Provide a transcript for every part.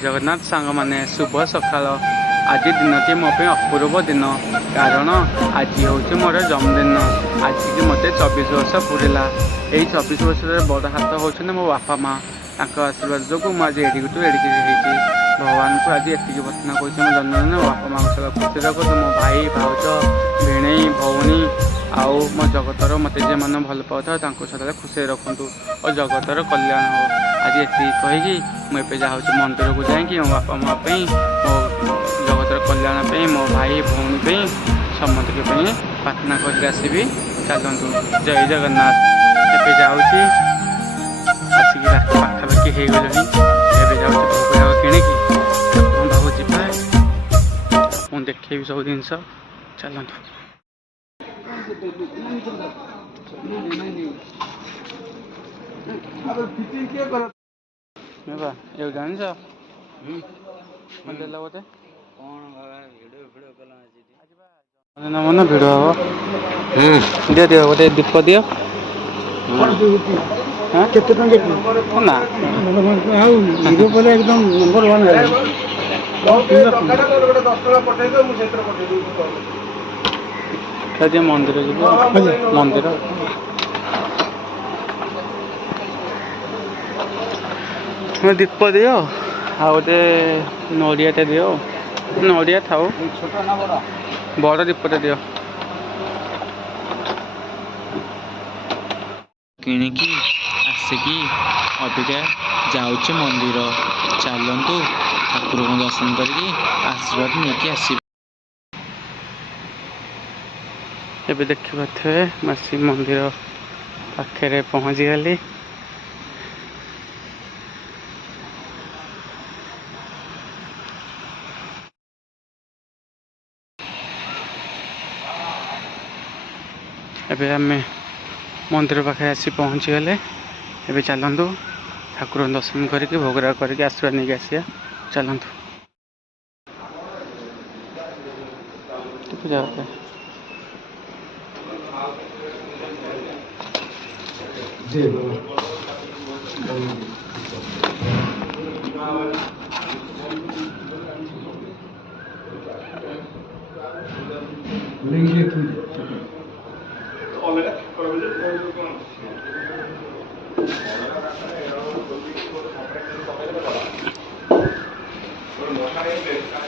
जगन्नाथ सांग मैंने शुभ सकाल। आज दिनटी मो अपूर्व दिन कारण आज हूँ मोर जन्मदिन। आज की मत 24 वर्ष पूरला। यही 24 वर्ष बड़ हाथ होती मो बापा माँ आशीर्वाद जो मुझे एडिक टू एडिक भगवान को आज एति प्रार्थना कर जन्मदिन मो बापा माँ सब खुशी रखो मो भाई भाउज भिणे भौणी आउ मो जगतर मत जे मैंने भल पाता सदा खुशी रखु और जगतर कल्याण हो। आज ये कहीकि मुझे जाऊँ मंदिर को जाकि मो बापा माँ मो जगतर कल्याण मो भाई भौणी समस्त प्रार्थना करके आसबि। चलतु जय जगन्नाथ। ए जाऊँ आसिक रास्ता पाखापाखि हो गली जाऊँ भोग किणिकी भाव जा मुझे देखी सब जिन चलतु। ये जान देला बोते मन भिड़ हम दियो दियो गोटे दीप दियो केते टंके ना एकदम नंबर 1 मंदिर मंदिर दीप दियो आ गोटे नड़ियाटे दियो नड़िया थाओ बड़ दीपटे दियो किणिकी आसिकी अबिका जाऊँ मंदिर। चलतु ठाकुर को दर्शन करके आशीर्वाद नहीं आस। ଏବେ ଦେଖିପାରୁଥିବେ ମାସି ମନ୍ଦିର ପାଖରେ ପହଞ୍ଚିଗଲି। ଏବେ ଆମେ मंदिर पाखे आसी पहुँचीगले। ଏବେ चलतु ठाकुर दर्शन करके भोगराग करके आशीर्वाद नहीं आसिया। चलतु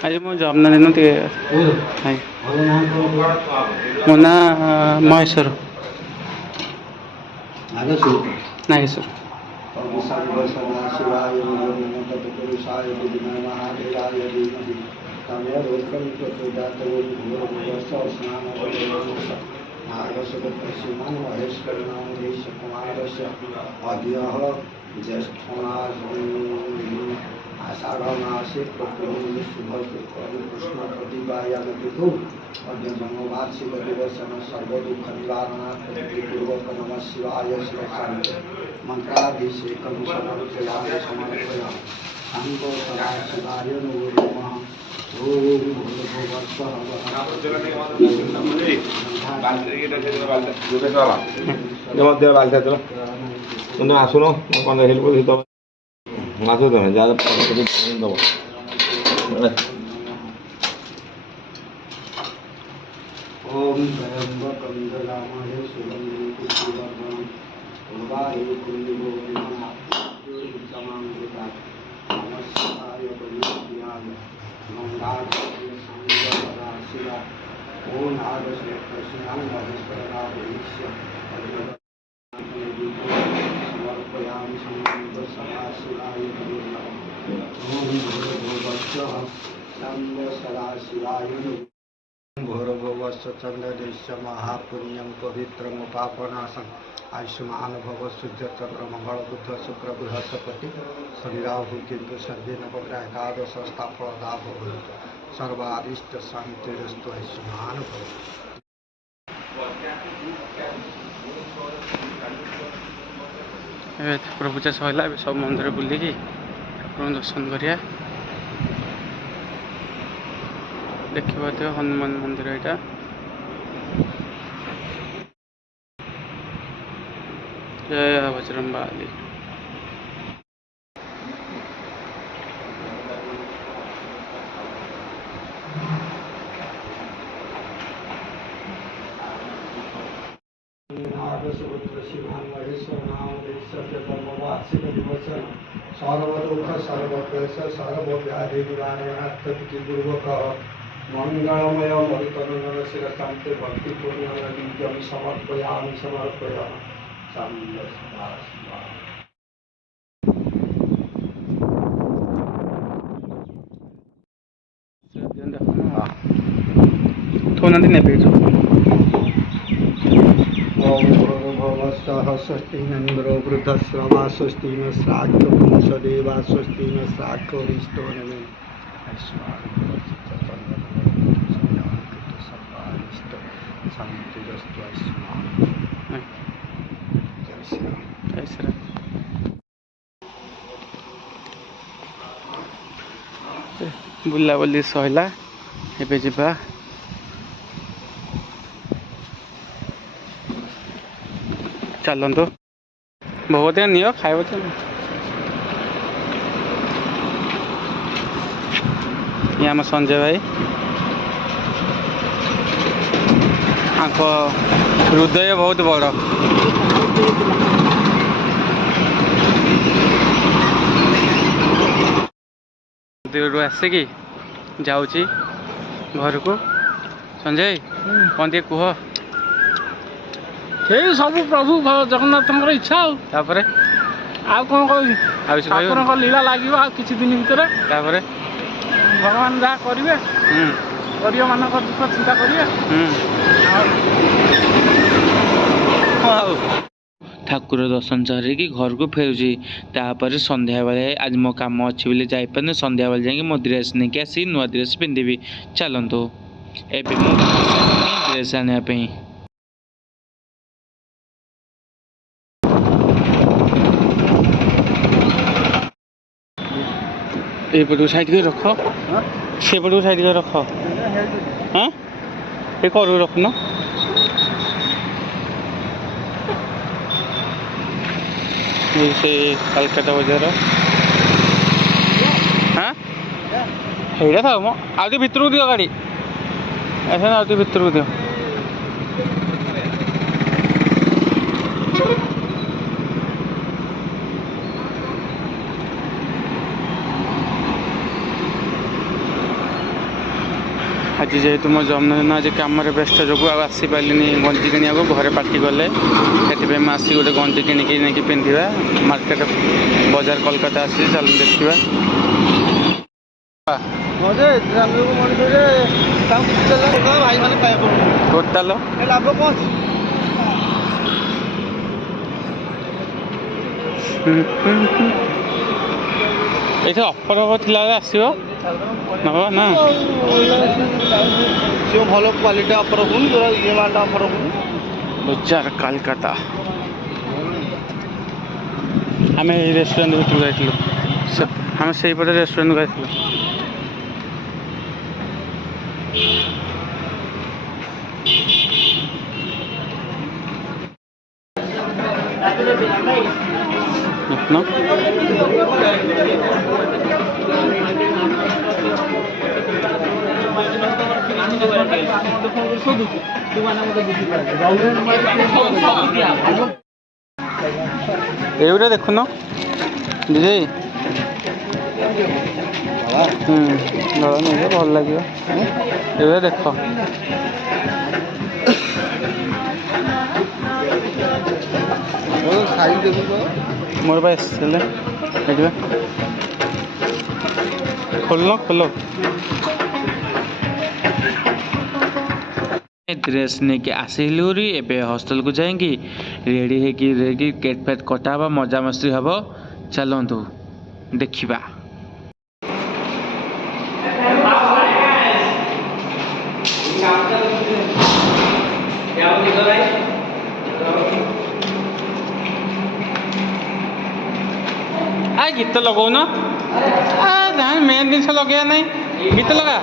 आज मो जन्मदिन मो ना महेश्वर नागेश्वर। आषाढ़मासे कृष्ण प्रतिपायन ऋतु अद्य जन्मवार्षिक दिवसन सर्वदुख निवारणापूर्वक नमः शिवाय शिवशांति मंत्राभिषेकं समर्पयामि समर्पया शांतो सदा शिवाय नमो नमः। ओम भूर्भुवस्सुः आसुन मास देवे जहाँ दब ओम त्र्यंबकं यजामहे सुगंधिं पुष्टिवर्धनम् उर्वारुकं दिवोऽन्नदात्माज्योतिषामृतात् नमस्काराय वैद्याय गंगाधराय संगमदाशिवा ओम नागश्रेष्ठस्यां महेश्वराभीष्य समर्पयामि संगम सदाशिवाय नमो नमः। ओम भूर्भुवस्सुः सदाशिवाय नमः। भूर्भुवस्सु चंद्रदेश्य महापुण्यं पवित्रमुपापनासं आयुष्मान भव शुद्धचक्र मंगल बुद्ध शुक्र बृहस्पति शनि राहु केतु सर्वे नवग्रह एकादश फलदा भवन्तु सर्वारिष्ट शांतिरस्तु आयुष्मान भव। ठाकुर पूजा सरला सब मंदिर बुलिकी ठाकुर दर्शन करिया। देखिए हनुमान मंदिर यहाँ जय बजरंगबली। वार्षिक विमोचन सर्वदुख सर्वक्लेश सर्वव्याधि निवारणार्थ विधिपूर्वक मंगलमय मरुतनंदन शिर शांति भक्तिपूर्ण बीजम समर्पयामि समर्पयामि थोनांदी नहीं पेज स्वस्ति नंद्रो वृद्धश्रवा स्वस्ति न श्राक्ष पुंसदेवा स्वस्ति न श्राक्ष रिष्टो नमे बुलाबुली सहला एबे जिबा चलतु बहुत नियो खाइब ये आम संजय भाई आंक हृदय बहुत बड़ आसिकी जाऊँगी घर को संजय कौन टे कह यही सब प्रभु जगन्नाथ इच्छा तापरे आउ कौन कह ठाकुर लीला लगे किसी दिन भितर भगवान जहाँ करेंगे गरीब मान दुख चिंता करेंगे ठाकुर दर्शन सारिकी घर को फेरुची तापर संध्या बेले आज मो काम अच्छी बोले जापारे संध्या बेले जाकि मो ड्रेस नहीं आसी नुआ ड्रेस पिंधि चलतु एवं ड्रेस आने एपटू साइड कर रख सेपटू साइड कर रख हाँ ये करू रखना से कलकत्ता बजार हाँ हेड़ा था मो आउट भितर को दियो गाड़ी ऐसा ना आउट भितर को दियो आज जेहेतु मो जन्मदिन आज कम व्यस्त जो आसी पारे गंजी किणा घरे पार्टी कले से आसी गोटे गंजी किणिकी नहीं पिंधा मार्केट बजार कलकत्ता आसी चल देखा टोटाल ये अफर थी आसो नवा ना भल क्वालिटी अफर रखुन ये माल अफर रखुन बजार कलकत्ता आम रेस्टोरेंट भर जाइलु आम से पटे रेस्टोरेंट गई एवरे देखुन विजय नहीं भल लगे एवरे देख मोर पास खोल खोल ड्रेस नहीं के आसिलु एबे हॉस्टल को जाएंगी रेडी है कि रेडी केट फेट कटा बा मजा मस्ती हम चलतु देखा आ गीत लगो ना मेन जिन लगे नहीं गीत लगा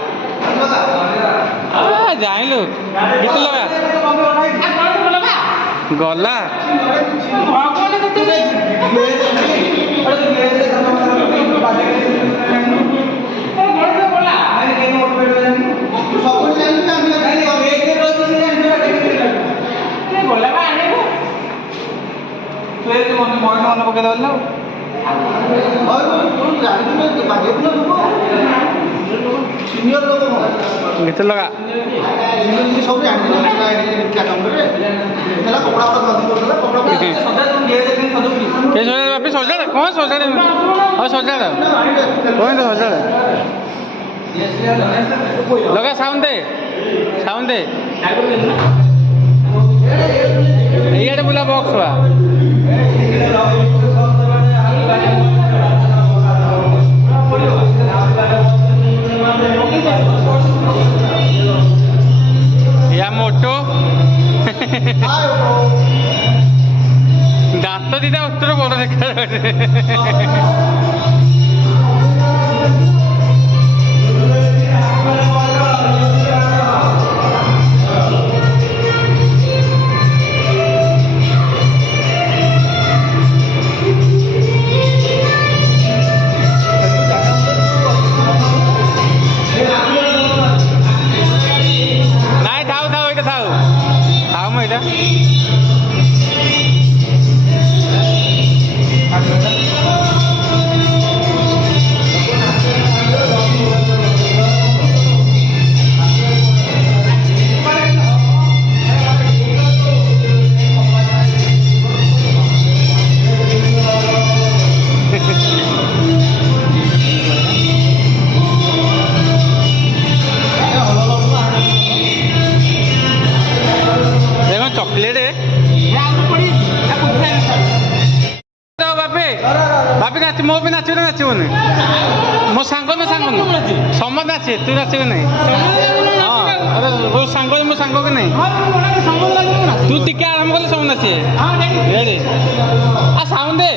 जाइलु गीत लगा गला କରିଦେବ ସିନିୟର ଲୋକ ଗୀତ ଲଗା ସବୁ ଜାଣିଥିଲେ କପଡ଼ା କେ ସଜାଡ଼େ ବାପି ସଜାଡ଼େ କ'ଣ ସଜାଡ଼େ ହଁ ସଜାଡ଼େ କୁହନ୍ତୁ ସଜାଡ଼େ ଲଗା ସାଉଣ୍ଡ ଦେ ଏଇଆଡ଼େ ବୁଲା ବକ୍ସ ବା या मोटो दात दिदा उत्तर बड़ देखा चॉकलेट बापी नाच मो भी नाचू नाचबुनि मो सांग समझ नाचे तू नाचबु नहीं हाँ अरे वो सांग मो सांग कि नहीं तू टिके आरंभ कले सब नाचे रेडी आ साउंड दे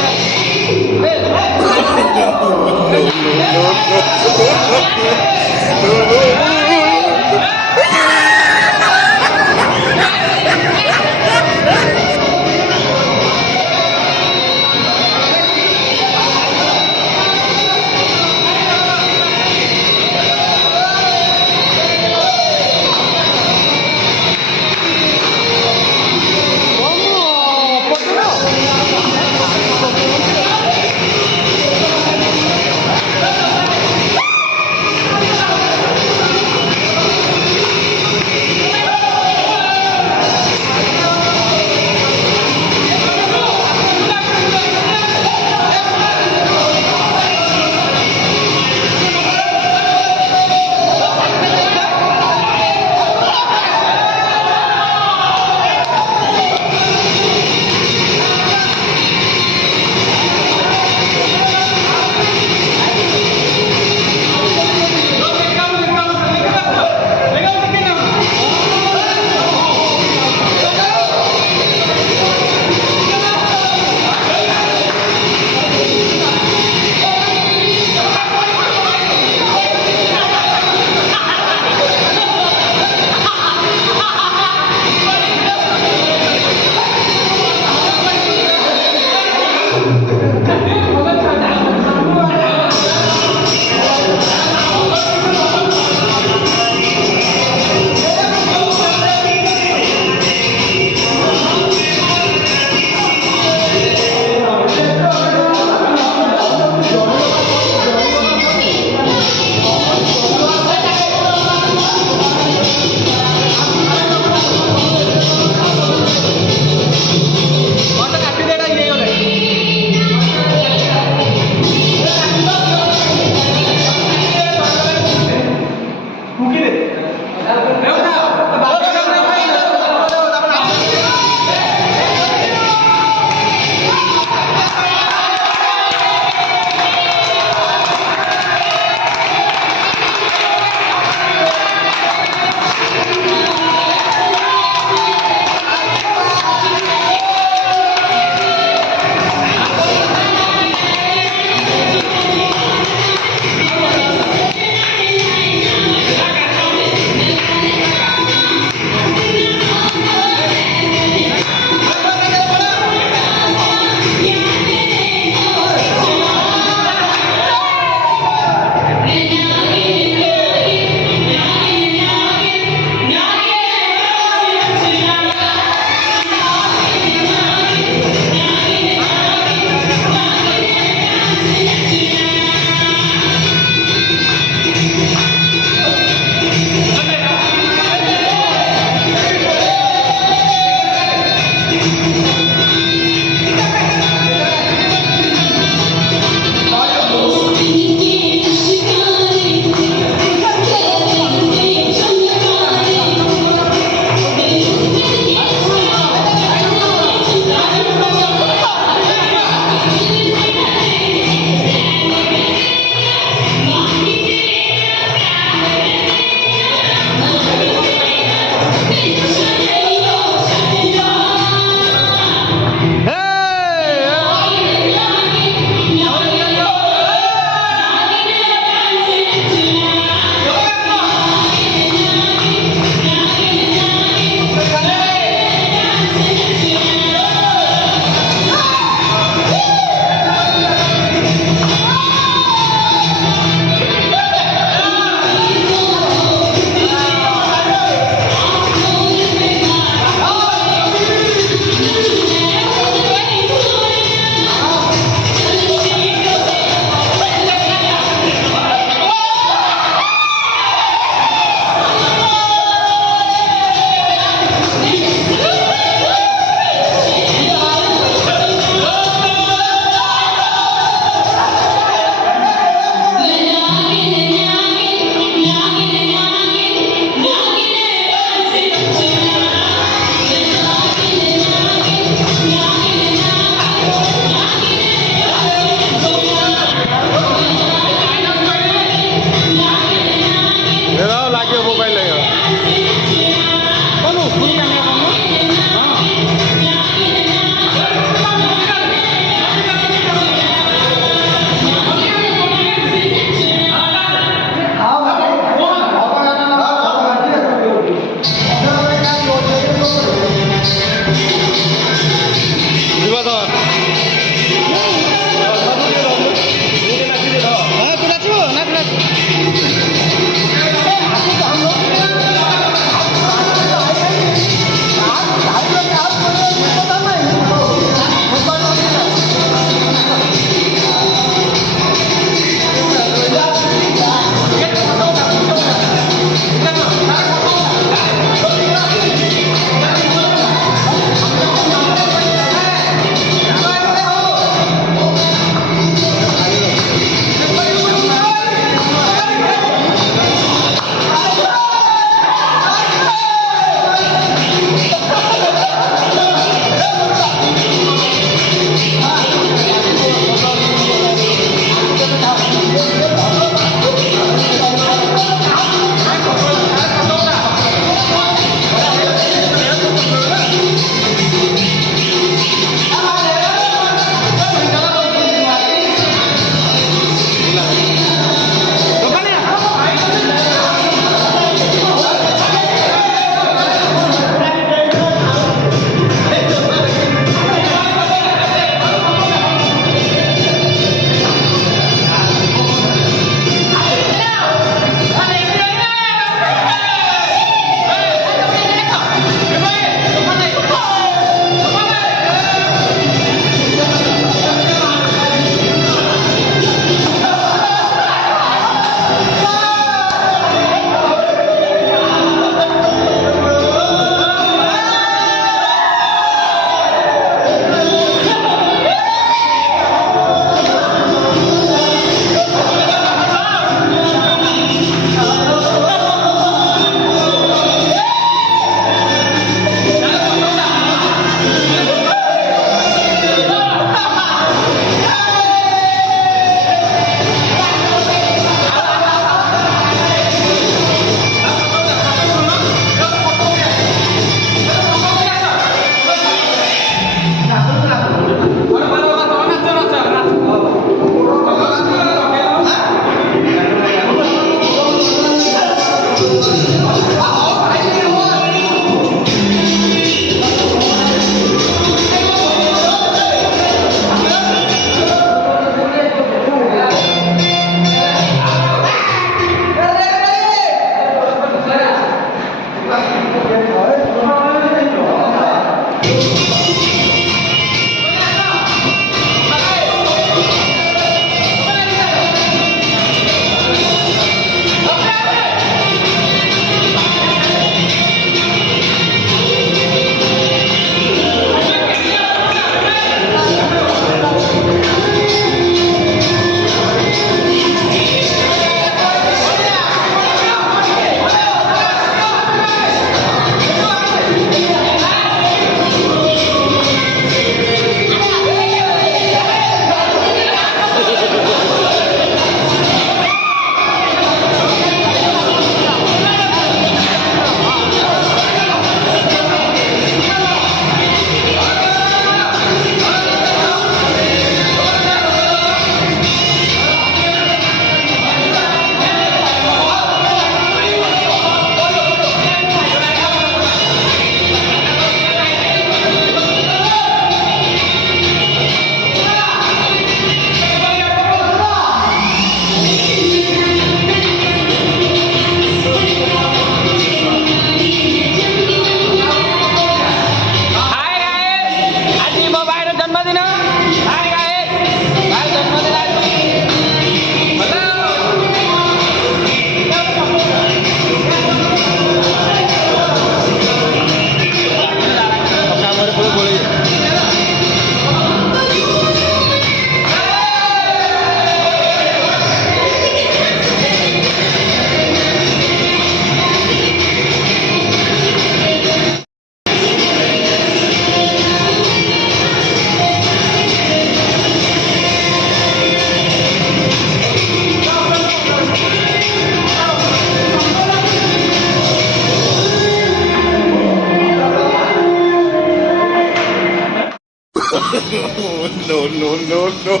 no.